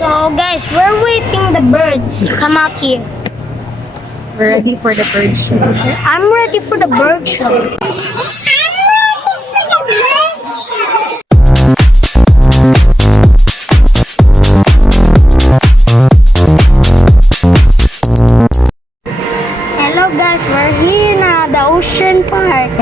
So guys, we're waiting the birds to come out here. We're ready for the bird show. I'm ready for the bird show. Hello guys, we're here na the Ocean Park.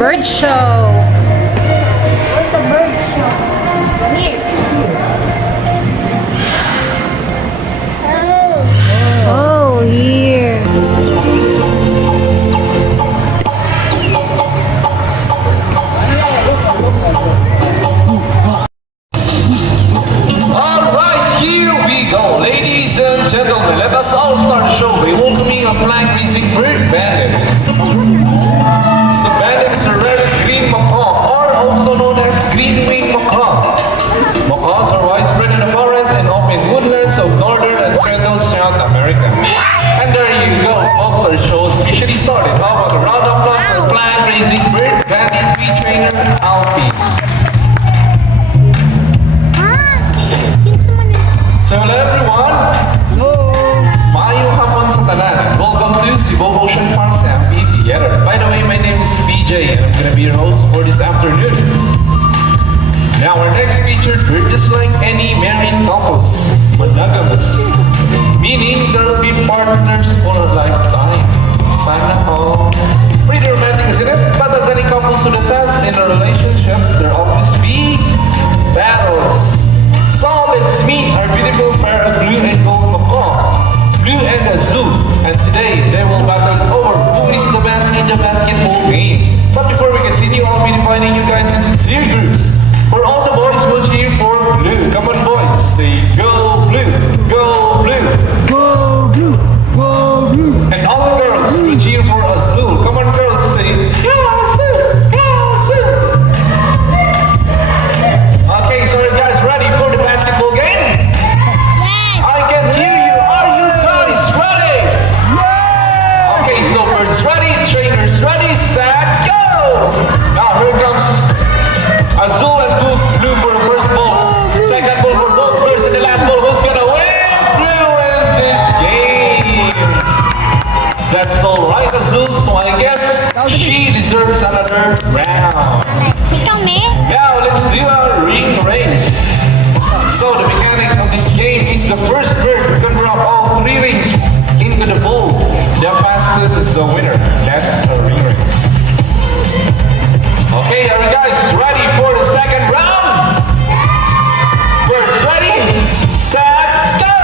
Bird show. Where's the bird show? Here. Oh, here. Alright, here we go, ladies and gentlemen. Let us all start the show by welcoming a flag raising bird bandit. The bandit is a red green macaw, or also known as green wing macaw. Macaws are widespread in the forests and open woodlands of northern and central South America. And there you go, folks, our show officially started. How about a round of applause for flag raising bird bandit bee trainer Alfie. So hello everyone! Hello! Maayong hapon sa tanan. Welcome to Cebu Ocean Park Amphitheater. By the way, my name is BJ and I'm gonna be your host for this afternoon. Now our next featured bird, just like any married couples, monogamous. Meaning there'll be partners for a lifetime. Sana all. Pretty romantic, isn't it? But as any couple student says, in their relationships, there always be battles. So let's meet our beautiful pair of blue and gold macaw, Blue and Azul. And today they will battle over who is the best in the basketball game. But before we continue, I'll be dividing you guys into 3 groups. For all the boys, we'll cheer for blue. Come on boys, say go blue, go blue. Go blue, go blue. And all the girls will cheer for Azul. Come on girls, say go Azul, go Azul. Okay, so are you guys ready for the basketball game? Yes. I can hear you. Are you guys ready? Yes! Okay, so birds ready, trainers ready, set, go! Now here comes Azul and blue for the first ball. Second ball for both birds, and the last ball. Who's gonna win? Blue wins this game. That's alright, Azul. So I guess she deserves another round. Ikaw, me? Now let's do our ring race. So the mechanics of this game is the first bird who can drop all 3 rings into the bowl. The fastest is the winner. That's a ring race. Okay, are you guys ready for the second round? Birds ready? Set, go!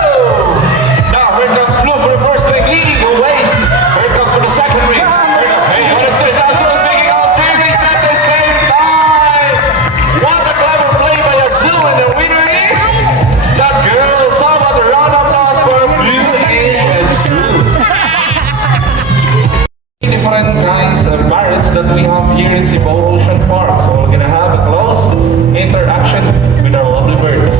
Now here comes blue for the first ring, leading the waist. Here comes for the second ring. Hey, what is this? Azul is making all 3 rings at the same time. What a clever play by Azul, and the winner is the girls. How about the round of applause for blue and Azul? Different kinds of parrots that we have here in Cebu Ocean Park. So we're gonna have a close interaction with our lovely birds.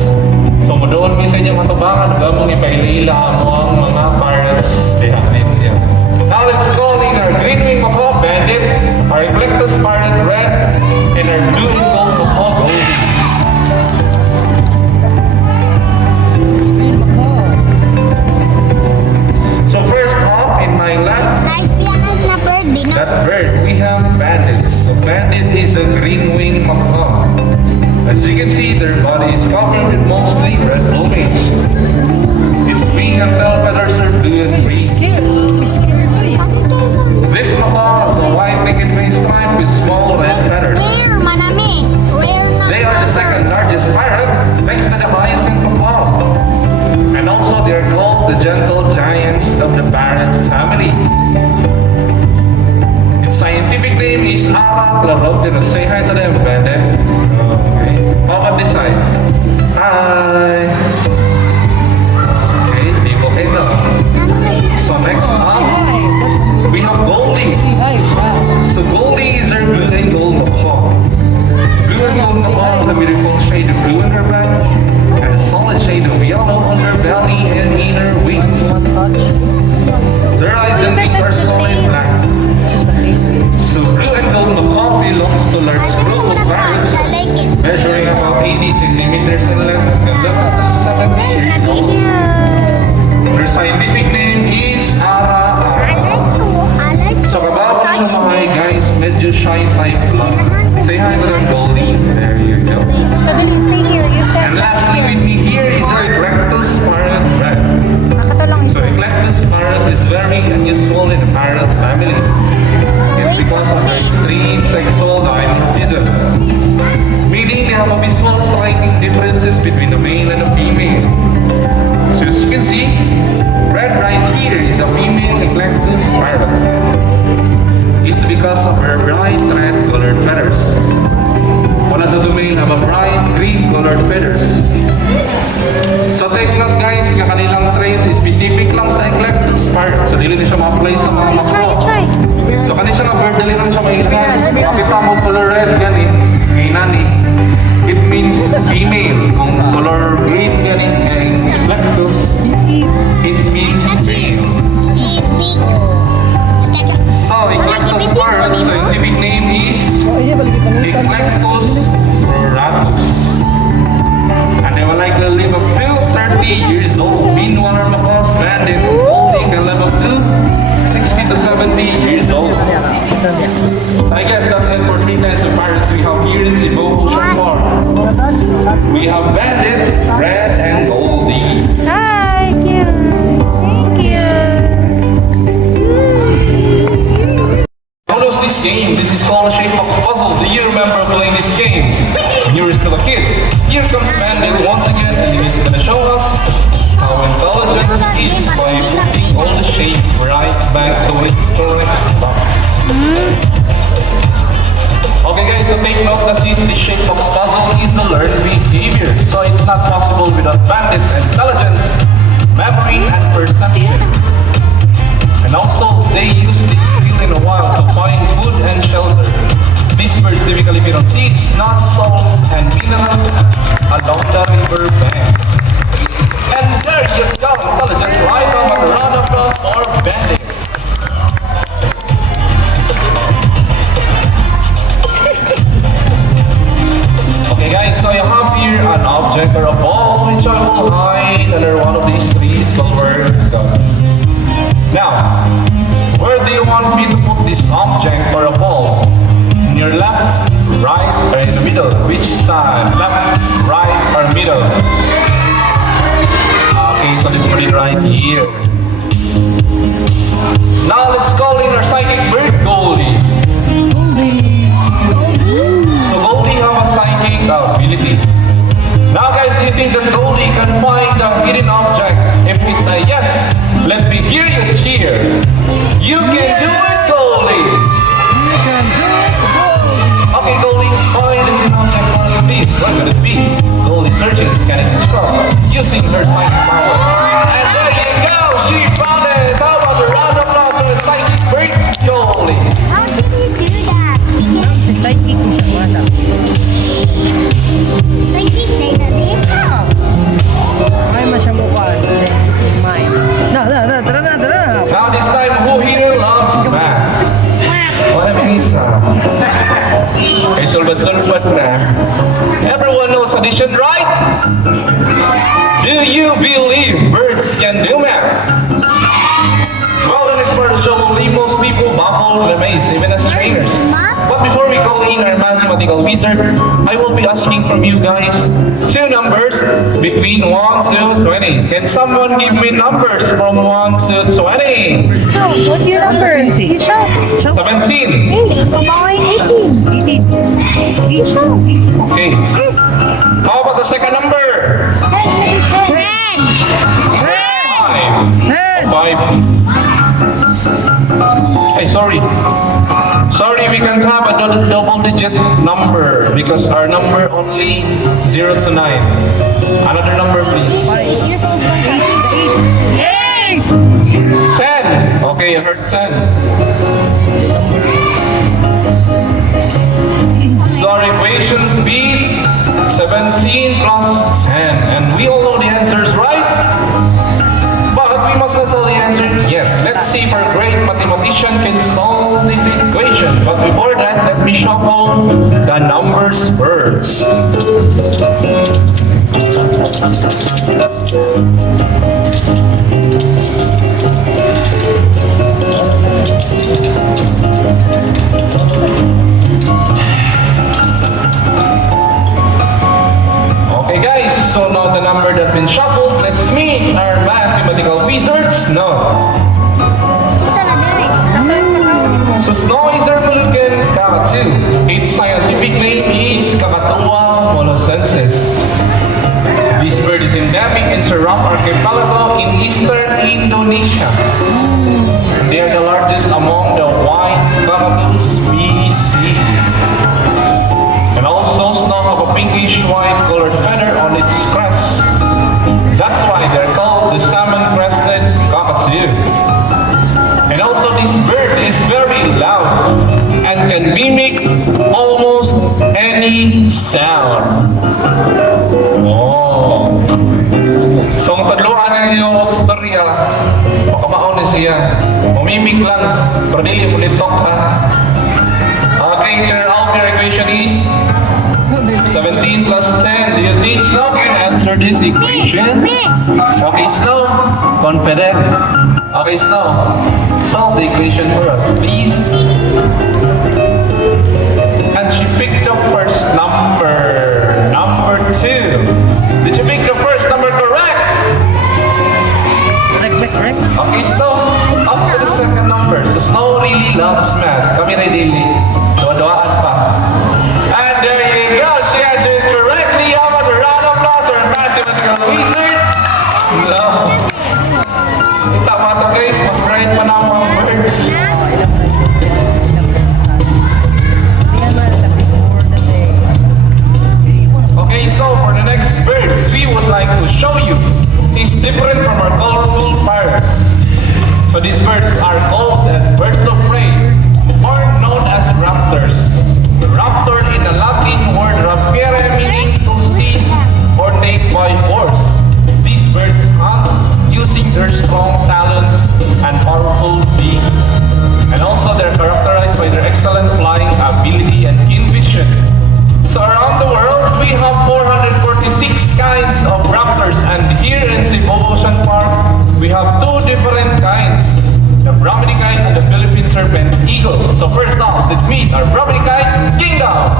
So madoon mi sa inyo matubangan, gamong ipailila mo ang mga parrots diha dito. Now let's call in our green wing macaw bandit, our eclectus parrot red, and our blue and gold macaw goldie. It's green macaw. So first off, in my left, Nice pianat na bird, di no? that bird, we have bandits. So bandit is a green wing macaw. As you can see, their body is covered with mostly red plumage. Its wing and tail feathers are blue and green. This macaw has a white naked face stripe with small red feathers. Rare, manami. Rare na. They are the second largest parrot, next to the hyacinth macaw. And also they are called the gentle giants of the parrot family. Its scientific name is Arachnaroctinus. Say hi to them, Bandit. hawk. Blue and gold macaw has a beautiful shade of blue in her back and a solid shade of yellow on her belly and inner wings. Their eyes and beaks are solid black. So blue and gold macaw belongs to large group of parrots I like it. measuring about 80 centimeters in length and about 70 years old. Their scientific name is Ara. I like to So kabawa touch sa mga this. guys, medyo shy type lang. Say hi to them, Goldie. There you go. Sadali, stay here. You stand And lastly with me here is our Eclectus parrot rat. Nakatulong So Eclectus parrot is very unusual in the parrot family. It's because of their extreme sexual dimorphism. Meaning they have a visual striking differences between the male and the female. So as you can see, red right here is a female Eclectus parrot. It's because of her bright red colored feathers. Wala sa male have a bright green colored feathers. So take note guys, yung kanilang traits is specific lang sa Eclectus parrot. So dili na siya ma-apply sa mga macaw. So kanina siya nga bird, dali lang siya mailangan. Makita mo color red gani, nani. It means female. Kung color green gani, Eclectus, it means Touch this. male. This big. So Eclectus parrot, scientific name is Eclectus roratus. And they will likely live up to 30 years old. Meanwhile, our macaws banded only can live up to 60 to 70 years old. So I guess that's it for 3 types of parrots we have here in Cebu Ocean Park. We have banded, red, and goldie. Hi, cute. Thank you. How knows this game? This is called Shape Box Puzzle. Do you remember playing this game when you were still a kid? Here comes Bandit once again, and he's gonna show us how intelligent he is by moving all the shape right back to its correct spot. Okay guys, so take note that the Shape Box Puzzle is a learned behavior. So it's not possible without Bandit's intelligence, memory, and perception. And also, they use this skill in a while to find food and shelter. These birds typically feed on seeds, nuts, salts, and minerals along the river banks. And there you go, intelligent, right on a round of applause for Bandit. Okay guys, so I have here an object or a ball which I will hide under one of these 3 silver guns. Now, where do you want me to put this object or a ball? In your left, right, or in the middle? Which side? Left, right, or middle? Okay, so let's put it right here. Now let's call in our psychic bird, Goldie. So Goldie have a psychic ability. Now guys, do you think that Goldie can find a hidden object? If we say yes, let me hear you cheer. You can do it, Goldie! Okay, Goldie, find the hidden object for us, please. What could it be? Goldie searching, scanning the scroll, using her psychic power. And there you go, she found it! How about a round of applause for the psychic bird, Goldie? How did you do that? Psychic siya, Psychic data data. Ay, masyamukha. Tara na. Now this time, who here loves math? What a visa. Okay, sulbat-sulbat na. Everyone knows addition, right? Do you believe birds can do math? Well, the next part of the show will leave most people baffled and amazed, even as trainers. But before we call in our mathematical wizard, I will be asking from you guys 2 numbers between 1 to 20. Can someone give me numbers from 1 to 20? What's your number? You show. 17. It's the boy 18. Okay. How about the second number? Red. 5. 5. Hey, sorry. Sorry, we can't have a double-digit number because our number only 0 to 9. Another number, please. 10. Okay, I heard 10. we shuffle the numbers birds. Okay guys, so now the number that's been shuffled, let's meet our mathematical wizards now. Ito na dali. So snow is our Philippine kakatu. Its scientific name is Kakatuwa molossensis. This bird is endemic in Ceram archipelago in eastern Indonesia. They are the largest among the white kakatu species. And also snow have a pinkish white colored feather on its crest. That's why they're called the salmon-crested cockatoo. And also this bird is very loud and can mimic almost any sound. Oh. So ang tadluan na yung storya, makamaon na siya. Mamimik lang, pero dili mo nitok ha. Okay, turn out your equation is 17 plus 10. Do you think Snow can answer this equation? Okay, Snow. Confident. Okay, Snow. Solve the equation for us, please. And she picked the first number. Number 2. Did you pick the first number correct? Correct. Okay, Snow. After the second number. So Snow really loves math. Kami na daily. Doa-doaan pa. And there you go. She answered correctly. How about the round of applause or mathematical wizard? No. Tama to guys. Mas bright pa na ang mga birds. Okay, so for the next birds, we would like to show you is different from our colorful parrots. So these birds are called as birds of prey, or known as raptors. Raptor in the Latin word rapere meaning to seize or take by force. These birds hunt using their strong talons and powerful beak. And also they're characterized by their excellent flying ability and keen vision. So around the world, we have 446 kinds of raptors, and here in Cebu Ocean Park, we have 2 different kinds, the Brahmanicide and the Philippine serpent eagle. So first off, let's meet our Brahmanicide kingdom.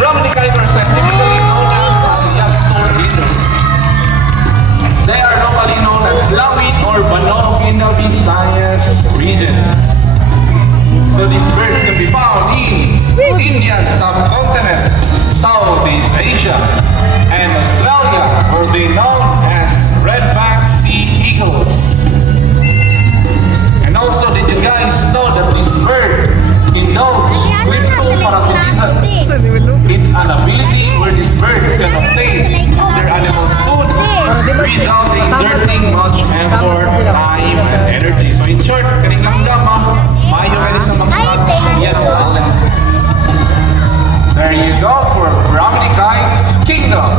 Brahmanicide are scientifically known as Yastoridos. They are locally known as Lawin or Banog in the Visayas region. So these birds can be found in Indian subcontinent, Southeast Asia, and Australia, where they're known as red-backed sea eagles. And also, did you guys know that this bird indulges with 2 parasitisms? It's an ability where this bird can obtain their animal's food without exerting much effort, time, and energy. So in short, kaning gamgama, maayo kayo sa magsulat, yan ang talent. There you go for Brahmanicide Kingdom.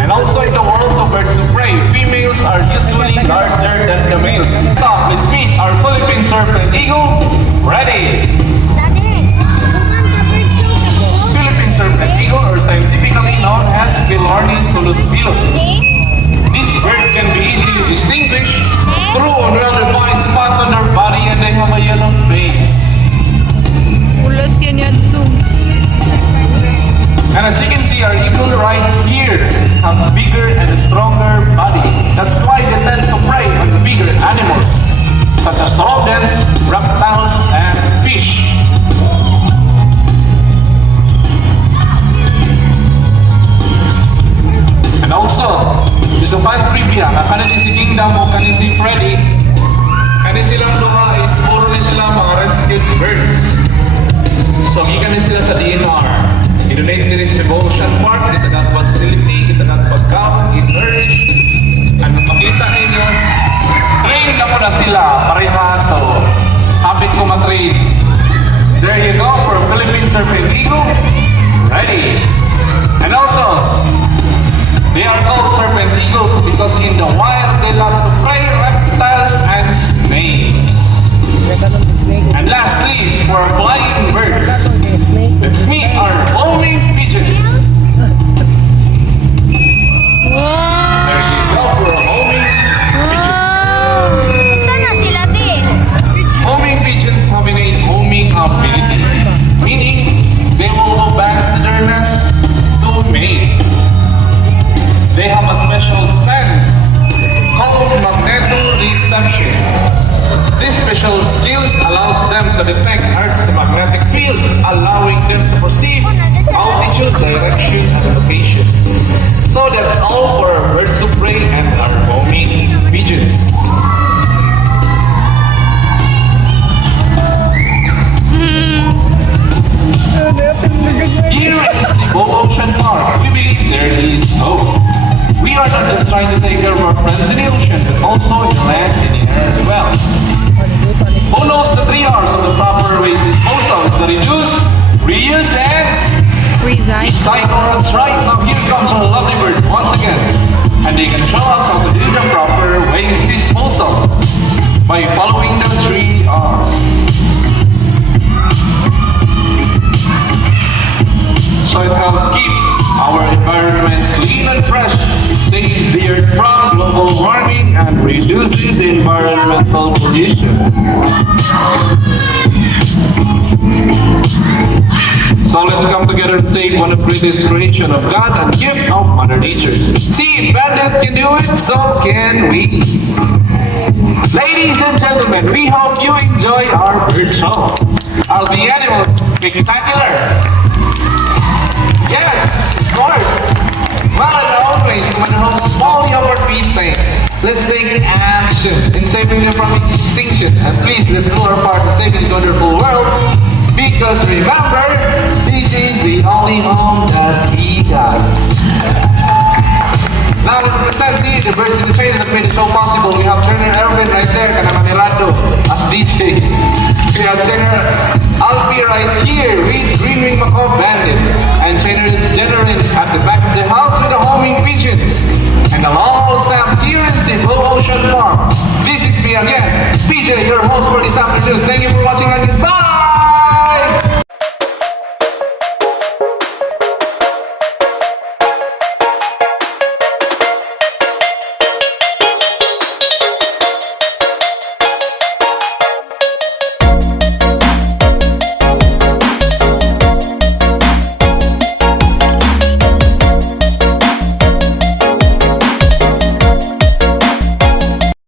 And also in the world of birds of prey, females are usually larger than the males. Stop, let's meet our Philippine serpent eagle. Ready? Philippine serpent eagle, or scientifically known as Pilornis soluspilus. This bird can be easily distinguished through well-defined spots on their body, and they have a yellow face. Ulas yan yan too. And as you can see, our eagle right here have a bigger and a stronger body. That's why they tend to prey on bigger animals, such as rodents, reptiles, and fish. And also, just a fun trivia, na kanili si Kingdom o kanili si Freddy, kanili silang duha is puro ni sila mga rescued birds. So, gikan ni sila sa DNR. I-donate nila sa Cebu Ocean Park, ito na facility, ito na pagkaon, i-nourish. And makita ninyo, train na po na sila, pareha to. Habit ko matrain. There you go for Philippine serpent eagle. Ready. And also, they are called serpent eagles because in the wild they love to prey reptiles and snakes. function, direction, and location. So that's all for our birds of prey and our roaming pigeons. Here in Cebu Ocean Park, we believe there is hope. We are not just trying to take care of our friends in the ocean, but also in land and in air as well. Who knows the 3 R's of the proper waste disposal? It's the reduce, reuse, and Resign. recycle. That's right. Now here comes our lovely bird once again. And they can show us how to do the proper waste disposal by following the 3 R's. So it keeps our environment clean and fresh. It saves the earth from global warming and reduces environmental pollution. So let's come together and save one of the greatest creation of God and gift of Mother Nature. See, if Bandit can do it, so can we. Ladies and gentlemen, we hope you enjoy our bird show. Are the animals spectacular? Yes, of course. Well, as always, no matter how small your feet say, let's take action in saving them from extinction. And please, let's do our part in saving this wonderful world. Because remember, this is the only home that we got. Now, to present the birds in the train that made the show possible, we have Turner Erwin right there, Kanamanirado, as DJ. We have singer Alfie right